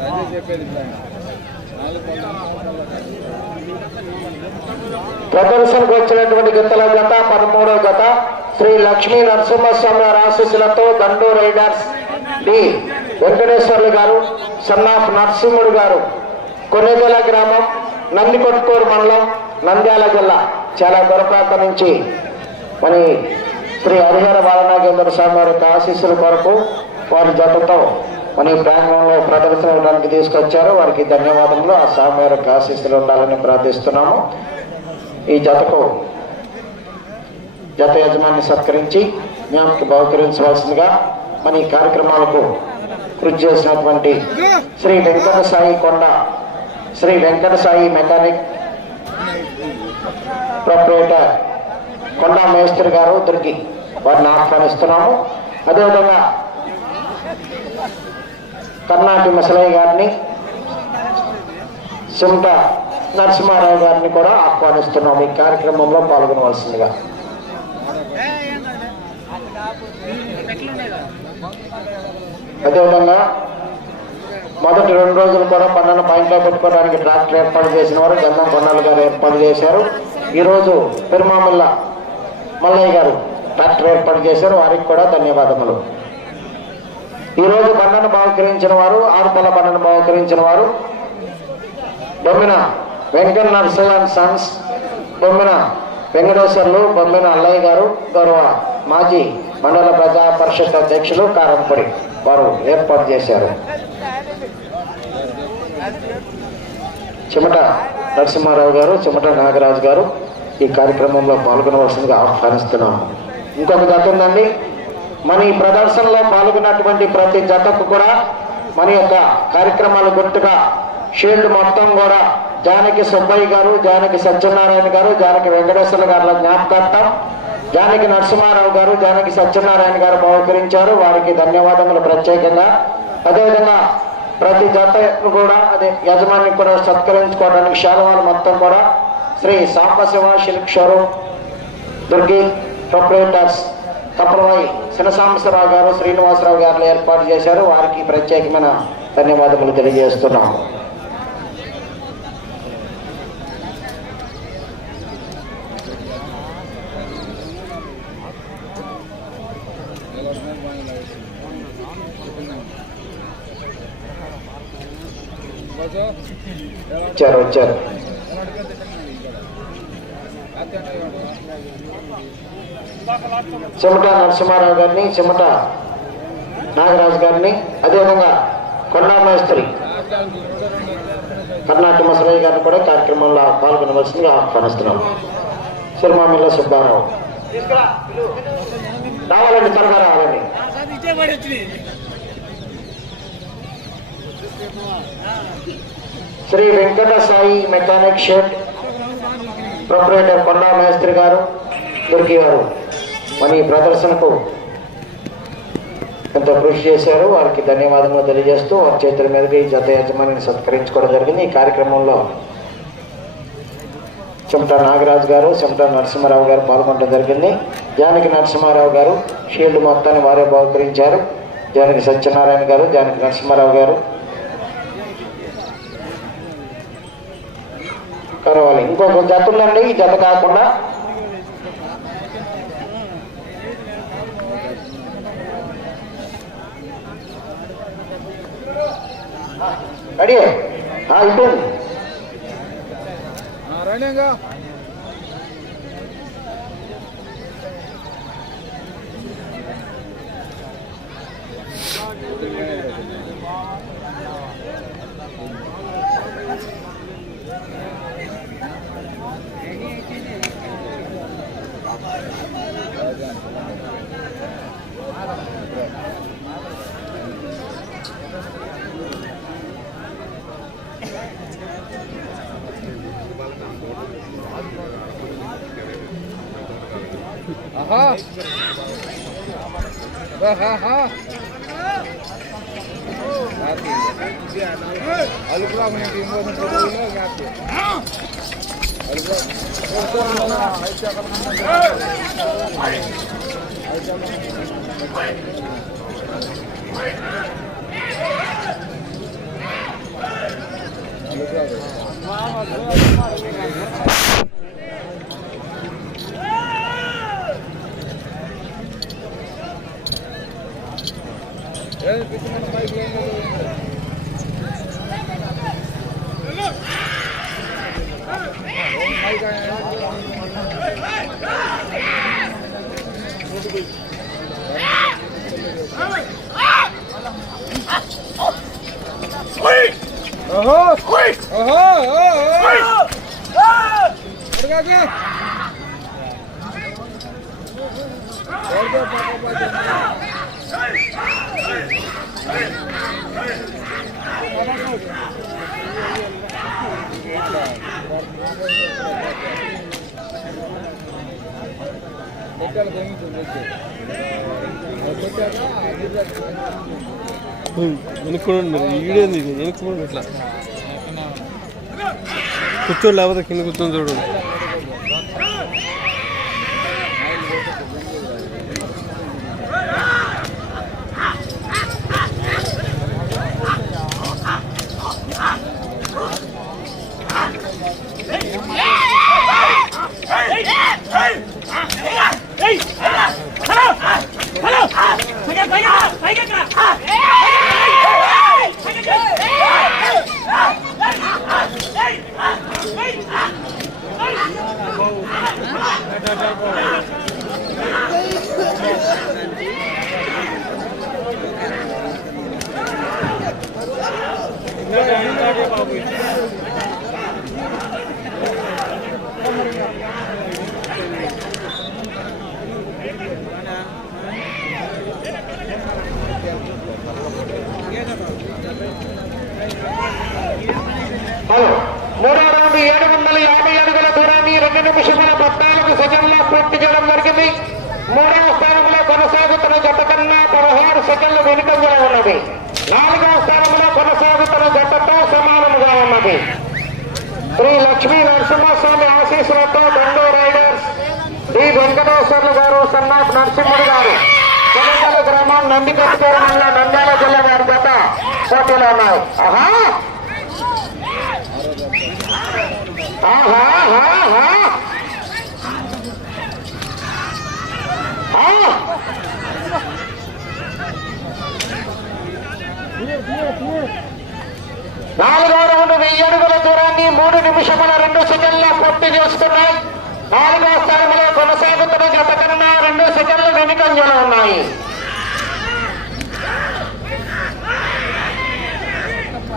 అదే చెప్పేది ప్రదర్శనకు వచ్చినటువంటి గతల గత పదమూడవ గత శ్రీ లక్ష్మీ నరసింహస్వామి ఆశీస్సులతో దండు రైడర్స్ డి. వెంకటేశ్వర్లు గారు సన్నాఫ్ నరసింహుడు గారు కొన్నిదల గ్రామం నందికొట్కూరు మండలం నంద్యాల జిల్లా. చాలా దూరప్రాంతం నుంచి మరి శ్రీ హరిహర బాలనాగేంద్ర స్వామి వారి యొక్క ఆశీస్సుల కొరకు వారి జతతో మన ఈ ప్రాంగణంలో ప్రదర్శన ఇవ్వడానికి తీసుకొచ్చారు. వారికి ధన్యవాదములు. ఆ స్వామి వారి యొక్క ఆశీస్సులు ఉండాలని ప్రార్థిస్తున్నాము. ఈ జతకు జత యజమాని సత్కరించి జ్ఞాపకి బహుకరించవలసిందిగా మన ఈ కార్యక్రమాలకు కృషి చేసినటువంటి శ్రీ వెంకట సాయి కొండ శ్రీ వెంకట సాయి మెకానిక్ ప్రొపరేటర్ కొండా మేస్త్రి గారు దొరికి వారిని ఆహ్వానిస్తున్నాము. అదేవిధంగా కర్ణాటి ముసలయ్య గారిని సుంట నరసింహారావు గారిని కూడా ఆహ్వానిస్తున్నాము. ఈ కార్యక్రమంలో పాల్గొనవలసిందిగా. అదేవిధంగా మొదటి రెండు రోజులు కూడా పన్నెండు పాయింట్లో పెట్టుకోవడానికి ట్రాక్టర్ ఏర్పాటు చేసిన వారు గంధం కొన్నాళ్ళు గారు ఏర్పాటు చేశారు. ఈరోజు పెరుమామల్ల మల్లయ్య గారు ట్రాక్టర్ ఏర్పాటు చేశారు వారికి కూడా ధన్యవాదములు. ఈరోజు బండను బహుకరించిన వారు ఆరుపల్ల బండను బహుకరించిన వారు బొమ్మిన వెంకట నరసింహ అండ్ సన్స్ బొమ్మిన వెంకటేశ్వర్లు బొమ్మిన అల్లయ్య గారు గౌరవ మాజీ మండల ప్రజా పరిషత్ అధ్యక్షులు కారంపొడి వారు ఏర్పాటు చేశారు. చిమట నరసింహారావు గారు చిమట నాగరాజు గారు ఈ కార్యక్రమంలో పాల్గొనవలసిందిగా ఆహ్వానిస్తున్నాము. ఇంకొక జత ఉందండి. మన ఈ ప్రదర్శనలో పాల్గొన్నటువంటి ప్రతి జతకు కూడా మన యొక్క కార్యక్రమాలు గుర్తుగా షీల్డ్ మొత్తం కూడా జానకి సుబ్బయ్య గారు జానకి సత్యనారాయణ గారు జానకి వెంకటేశ్వర గారుల జ్ఞాపకార్థం జానకి నరసింహారావు గారు జానకి సత్యనారాయణ గారు బహుకరించారు. వారికి ధన్యవాదములు ప్రత్యేకంగా. అదేవిధంగా ప్రతి జత కూడా అదే యజమాని కూడా సత్కరించుకోవడానికి శాలవాలు మొత్తం కూడా Sri Sambasiva silk showroom Durgi proprietors Kappalavayi శినసాంబశరావు గారు శ్రీనివాసరావు గారు ఏర్పాటు చేశారు. వారికి ప్రత్యేకమైన ధన్యవాదములు తెలియజేస్తున్నాము. వచ్చారు వచ్చారు. చెమట నరసింహారావు గారిని చెమట నాగరాజు గారిని అదేవిధంగా కొండా మేస్త్రి కర్ణాటక మసరయ్య గారిని కూడా కార్యక్రమంలో పాల్గొనవలసిందిగా ఆహ్వానిస్తున్నాం. సిరిమామిల్ల సుబ్బారావు. రావాలండి త్వరగా రావాలండి. Sri Venkata Sai mechanic shed proprietor Konda మేస్త్రి గారు దుర్గి మన ఈ ప్రదర్శనకు ఎంతో కృషి చేశారు. వారికి ధన్యవాదములు తెలియజేస్తూ వారి చేతుల మీదకి ఈ జత యజమానిని సత్కరించుకోవడం జరిగింది. ఈ కార్యక్రమంలో చెమటా నాగరాజు గారు చెమటా నరసింహారావు గారు పాల్గొనడం జరిగింది. జానకి నరసింహారావు గారు షీల్డ్ మొత్తాన్ని వారే బహుకరించారు. జానకి సత్యనారాయణ గారు జానకి నరసింహారావు గారు. కరవాలి ఇంకొక జత ఉందండి. ఈ జత కాకుండా రెడీ ఆ, అయిపోయింది రండిగా ఆహా ఆహా అలుపురా మనకి ఇంకో అలుపురా Sweet! Aham! Squeeze! Aham! Aham! Squeeze! Pega aqui! Pega pra combater. Let's go, let's go. పెట్టాక వెనుక్కోండి మరి ఈ వీడియో ఉంది వెనుక్కోండి ఇట్లా కూర్చోండి లేకపోతే కింద కూర్చొని చూడండి హలో మూడో రౌండ్ ఏడు వందల యాభై అడుగుల దూరాన్ని రెండు నిమిషముల పద్నాలుగు సెకండ్ల పూర్తి చేయడం జరిగింది మూడవ స్థానంలో కొనసాగుతున్న జత కన్నా పదహారు సెకండ్లు వెనుకగా ఉన్నది. నాలుగవ స్థానంలో కొనసాగుతున్న జతతో సమానముగా ఉన్నది. శ్రీ లక్ష్మీ నరసింహస్వామి ఆశీస్సులతో దండో రైడర్స్ శ్రీ వెంకటేశ్వర్లు గారు సన్నాఫ్ నరసింహుడు గారు కొనగల గ్రామం నందికొట్టుకోరు మండలం నంద్యాల జిల్లా వారి జత పోటీలో ఉన్నాయి. ఆహా! ఆహా! ఆహా ఆహా నాలుగో రౌండ్ వెయ్యి అడుగుల దూరాన్ని మూడు నిమిషముల రెండు సెకండ్ల పూర్తి చేస్తున్నాయి. నాలుగో స్థానంలో కొనసాగుతున్న గత కన్నా రెండు సెకండ్లు వెనుకంజలో ఉన్నాయి.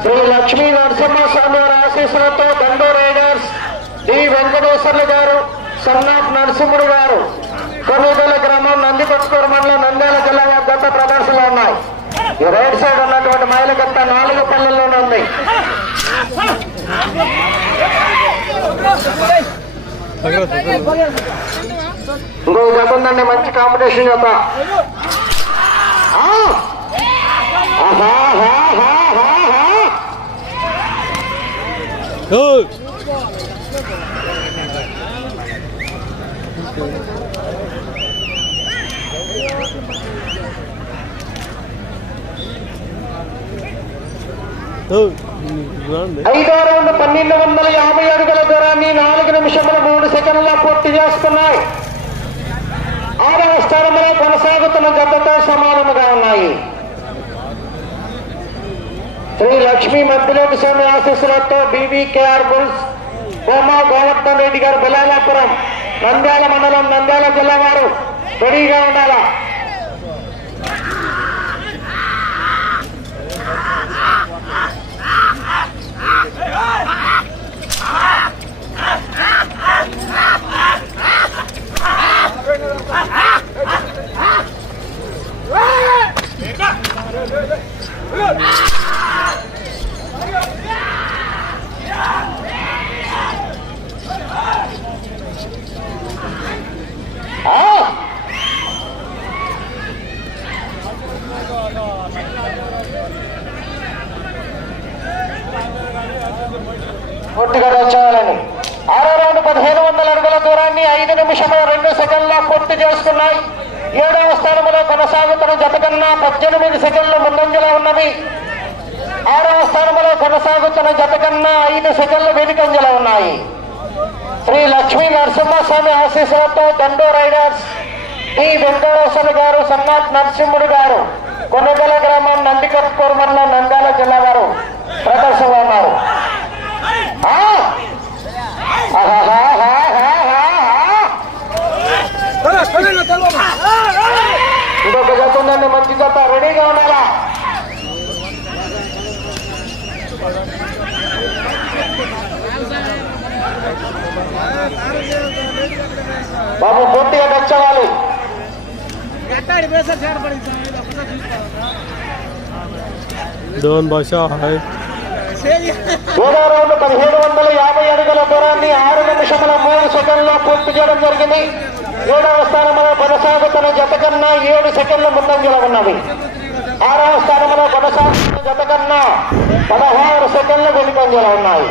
శ్రీ లక్ష్మీ నరసింహస్వామి వారి ఆశీస్సులతో దండో రైడర్స్ డి వెంకటేశ్వర్లు గారు సన్నాఫ్ నరసింహుడు గారు కొనుగోలు గ్రామం నందికొట్టుకూరు మండలం నంద్యాల జిల్లా గొప్ప గత ప్రదర్శనలు ఉన్నాయి. ఈ రైట్ సైడ్ ఉన్నటువంటి మైల గత నాలుగు పల్లెల్లోనే ఉంది. ఇంకో జత ఉందండి మంచి కాంపిటీషన్ జత. Good. ఆహా, ఆహా, ఆహా, ఆహా. ఓయ్! ఓయ్! రాండి. ఐదో రౌండ్ పన్నెండు వందల యాభై అడుగుల దూరాన్ని నాలుగు నిమిషముల మూడు సెకండ్ల పూర్తి చేస్తున్నాయి. ఆరవ స్థానంలో కొనసాగుతున్న జతతో సమానముగా ఉన్నాయి. శ్రీ లక్ష్మీ మద్దిలేటి స్వామి ఆశీస్సులతో B B K R bulls comma Govardhan Reddy గారు బెలాలాపురం నంద్యాల మండలం నంద్యాల జిల్లా వారు రెడీగా ఉండాలా? ఆ! పూర్తిగా వచ్చేయాలని ఆరో రౌండ్ పదిహేను వందల అడుగుల దూరాన్ని ఐదు నిమిషముల రెండు సెకండ్ల పూర్తి చేసుకున్నాయి. ఏడవ స్థానంలో కొనసాగుతున్న జత కన్నా పద్దెనిమిది సెకండ్లు ముందంజలో ఉన్నవి ఆరవ స్థానంలో కొనసాగుతున్న జత కన్నా ఐదు సెకండ్లు వెనుకంజలో ఉన్నాయి. శ్రీ లక్ష్మీ నరసింహస్వామి ఆశీస్సులతో దండో రైడర్స్ టి వెంకటేశ్వర గారు సన్నాత్ నరసింహుడు గారు కొనగల గ్రామం నందికొట్కూరు మండలం నంద్యాల జిల్లా వారు ప్రదర్శనలో ఉన్నారు. ఇంకొక జత ఉందండి మంచి జత రెడీగా ఉండాలా? బాబు పూర్తిగా తెచ్చవాలి డోన్ భాష హాయ్. గోదావరిలో పదిహేడు వందల యాభై అడుగుల దూరాన్ని ఆరు నిమిషముల మూడు సెకండ్లో పూర్తి చేయడం జరిగింది. ఏడవ స్థానంలో కొనసాగుతున్న జత కన్నా ఏడు సెకండ్ల ముందంజల ఉన్నవి. ఆరవ స్థానంలో కొనసాగుతున్న జత కన్నా పదహారు సెకండ్లు వెనుకంజలో ఉన్నాయి.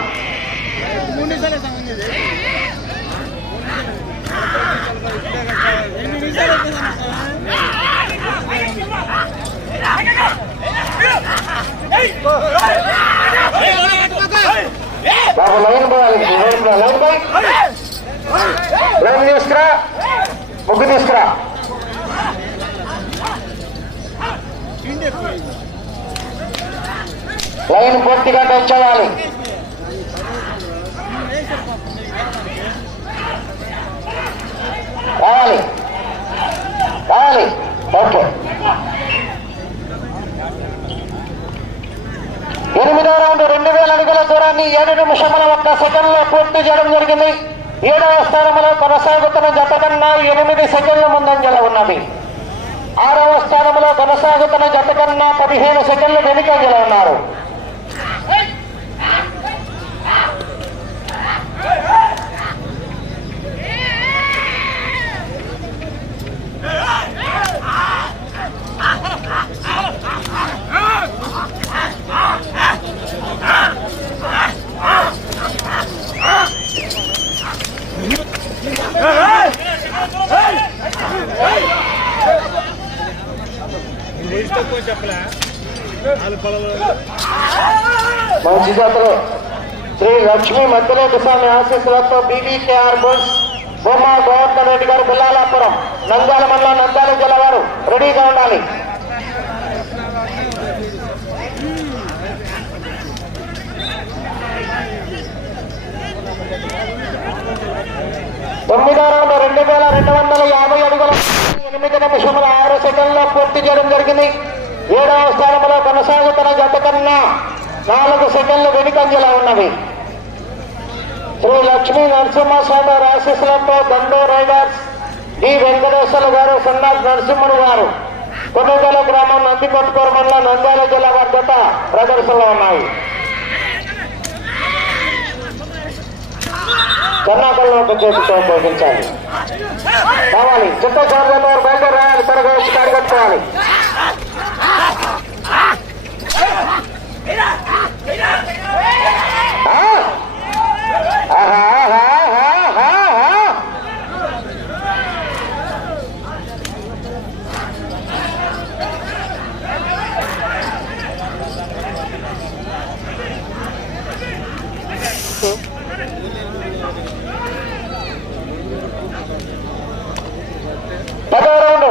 అడుగుల ఏడు నిమిషముల ఒక్క సెకండ్లో పూర్తి చేయడం జరిగింది. ఏడవ స్థానంలో కొనసాగుతున్న జత కన్నా ఎనిమిది సెకండ్ల ముందంజలో ఉన్నది. ఆరవ స్థానంలో కొనసాగుతున్న జత కన్నా పదిహేను సెకండ్లు వెనుకంజలో ఉన్నారు. మంచి జాతలు శ్రీ లక్ష్మీ మధ్యలోకి స్వామి ఆశీస్సులతో బీబీకేఆర్ బోస్ బొమ్మ గోవర్ధన్ రెడ్డి గారు బుల్లాలాపురం నంద్యాల మండలం నంద్యాల జిల్లా వారు రెడీగా ఉండాలి. తొమ్మిదో రౌండ్ రెండు వేల రెండు వందల యాభై అడుగుల ఎనిమిది నిమిషముల ఆరు సెకండ్లో పూర్తి చేయడం జరిగింది. ఏడవ స్థానంలో కొనసాగుతున్న జత కన్నా నాలుగు సెకండ్లు వెనుకంజలా ఉన్నవి. శ్రీ లక్ష్మీ నరసింహస్వామి ఆశీస్సులతో దండో రైడర్స్ డి వెంకటేశ్వర గారు సన్నాథ్ నరసింహుడు గారు కొనుగోలు గ్రామం నందికొట్టుకోరు మండలం నంద్యాల జిల్లా వారి జత ప్రదర్శనలో ఉన్నాయి. కర్ణాకల్లో ఒక చేతితో ఉపయోగించాలి కావాలి. చిత్త చోట్లలో బయలుదేరి రాయాలి త్వరగా వచ్చి కట్టుకోవాలి పదో రౌండ్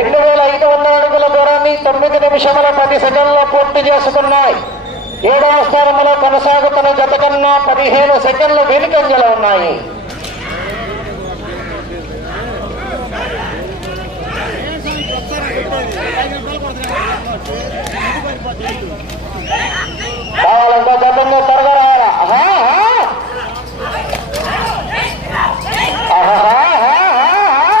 రెండు వేల ఐదు వందల అడుగుల దూరాన్ని తొమ్మిది నిమిషముల పది సెకండ్లో పూర్తి చేసుకున్నాయి. ఏడవ స్థానంలో కొనసాగుతున్న జత కన్నా పదిహేను సెకండ్లు వెనుకంజలో ఉన్నాయి. కావాలంటే జతంలో త్వరగా రావాలా ఆహా, ఆహా. ఆహా, ఆహా, ఆహా.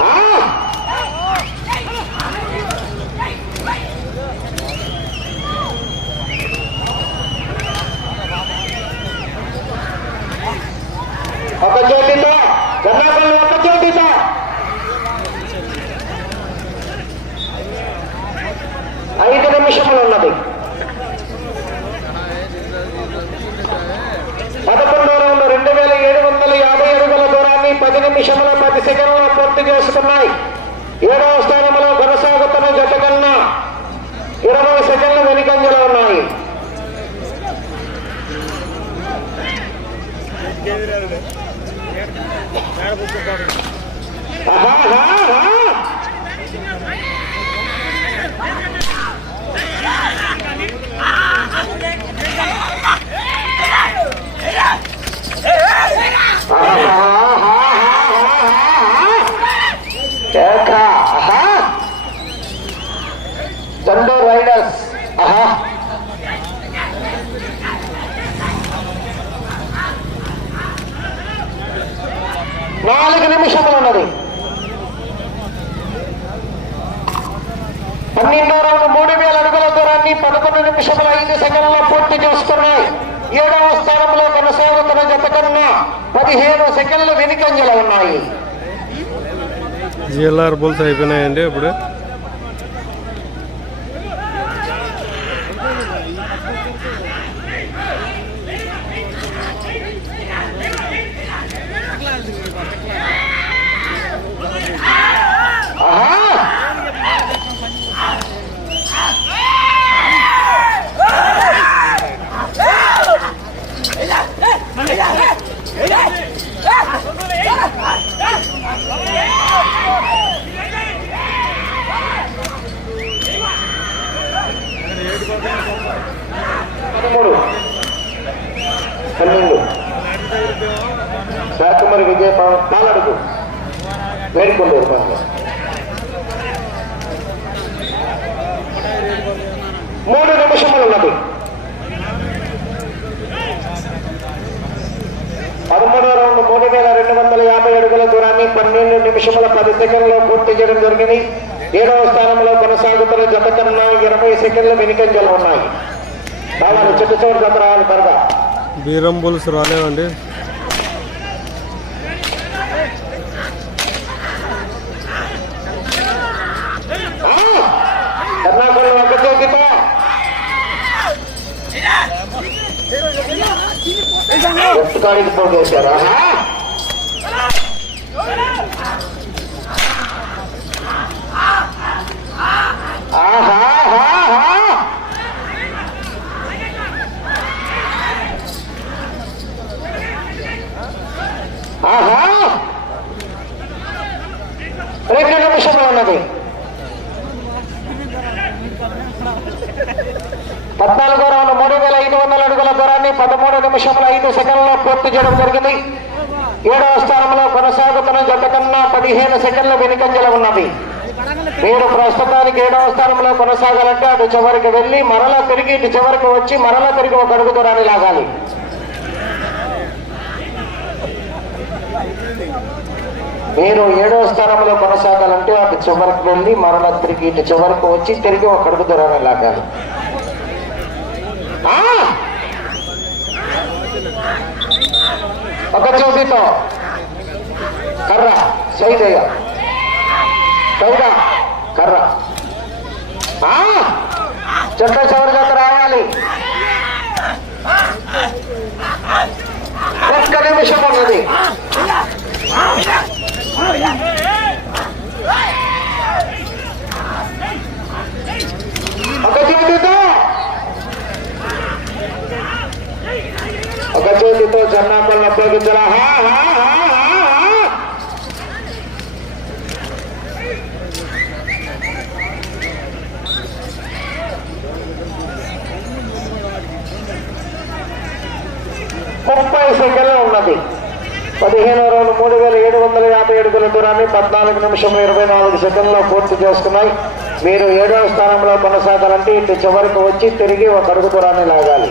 ఆ! ఒక చేతితో జన్నాపల్లి ఒక చేతితో ఐదు నిమిషములు ఉన్నది పదకొండో రౌండ్ రెండు వేల ఏడు పది నిమిషముల పది సెకండ్ల పూర్తి చేసుకున్నాయి ఏడవ స్థానంలో కొనసాగుతున్న జత కన్నా ఇరవై సెకండ్లు వెనుకంజలో ఉన్నాయి ఆహాహాహా. దండో రైడర్స్ ఆహా నాలుగు నిమిషములు ఉన్నది. పన్నెండో రౌండ్ మూడు వేల అడుగుల దూరాన్ని పదకొండు నిమిషముల ఐదు సెకండ్ల పూర్తి చేసుకున్నాయి. ఏడవ స్థానంలో కొనసాగుతున్న జత కన్నా పదిహేను సెకండ్లు వెనుకంజలో ఉన్నాయి. జిఎల్ఆర్ బుల్స్ అయిపోయినాయండి ఇప్పుడు ఆహా పదమూడు పన్నెండు శాఖమరి విజయ పాలడుగు వేడుకొండ మూడు నిమిషములు ఉన్నది. పదమూడో రౌండ్ మూడు వేల రెండు వందల యాభై అడుగుల దూరాన్ని పన్నెండు నిమిషముల పది సెకండ్లో పూర్తి చేయడం జరిగింది. ఏడవ స్థానంలో కొనసాగుతున్న జత కన్నా ఇరవై సెకండ్లు వెనుకంజలు ఉన్నాయి. బాగా చెట్టు జత రావాలి త్వరగా. బీరంబుల్స్ రాలేవండి. లెఫ్ట్ కాడికి పోగేశారు ఆహా ఆహా ఆహా. రెండు నిమిషంలో ఉన్నది పద్నాలుగో రౌండ్ మూడు వేల ఐదు వందల అడుగుల దూరాన్ని పదమూడు నిమిషముల ఐదు సెకండ్లో పూర్తి చేయడం జరిగింది. ఏడవ స్థానంలో కొనసాగుతున్న జత కన్నా పదిహేను సెకండ్ల వెనుకంజల ఉన్నది. మీరు ప్రస్తుతానికి ఏడవ స్థానంలో కొనసాగాలంటే అటు చివరికి వెళ్ళి మరలా తిరిగి ఇటు చివరికి వచ్చి మరలా తిరిగి ఒక అడుగు దూరాన్ని లాగాలి. మీరు ఏడవ స్థానంలో కొనసాగాలంటే అటు చివరికి వెళ్ళి మరలా తిరిగి ఇటు చివరికి వచ్చి తిరిగి ఒక అడుగు దూరాన్ని లాగాలి. ఆ! ఒక చోటితో కర్ర సైదయ్య సైద కర్ర ఆ! చెట్ల చివరి దగ్గర రావాలి ఒక్క నిమిషం ఉన్నది ఒక చేతితో ఒక చేతితో జన్నాపల్ని ఉపయోగించాల హా, హా, హా, హా, ముప్పై సెకండ్లు ఉన్నది. పదిహేను రెండు మూడు వేల ఏడు వందల యాభై అడుగుల దూరాన్ని పద్నాలుగు నిమిషం ఇరవై నాలుగు సెకండ్లో పూర్తి చేసుకున్నాయి. మీరు ఏడవ స్థానంలో కొనసాగాలంటే ఇటు చివరికి వచ్చి తిరిగి ఒక అడుగు దూరాన్ని లాగాలి.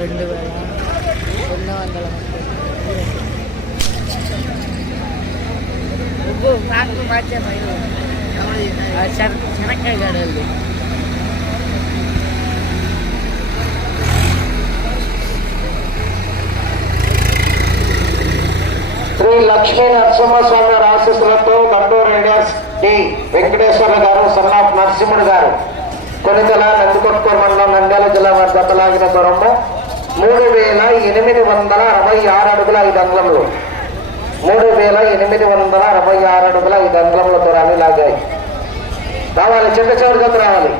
రెండు వేల రెండు వందల ఉప్పు నాకు మార్చే శనక్కాయ గడలు శ్రీ లక్ష్మీ నరసింహస్వామి ఆశీస్సులతో దండూరు ఇండియన్స్ డి వెంకటేశ్వర గారు సన్నాఫ్ నరసింహుడు గారు. కొనితల నందికొట్కూరు మండలం నంద్యాల జిల్లా వారి దత్తలాగిన దూరము మూడు వేల ఎనిమిది వందల అరవై ఆరు అడుగుల ఐదు అంగుళములు. మూడు వేల ఎనిమిది వందల అరవై ఆరు అడుగుల ఐదు అంగుళముల దొరాలి లాగాయి. రావాలి చిన్న చివరిగా రావాలి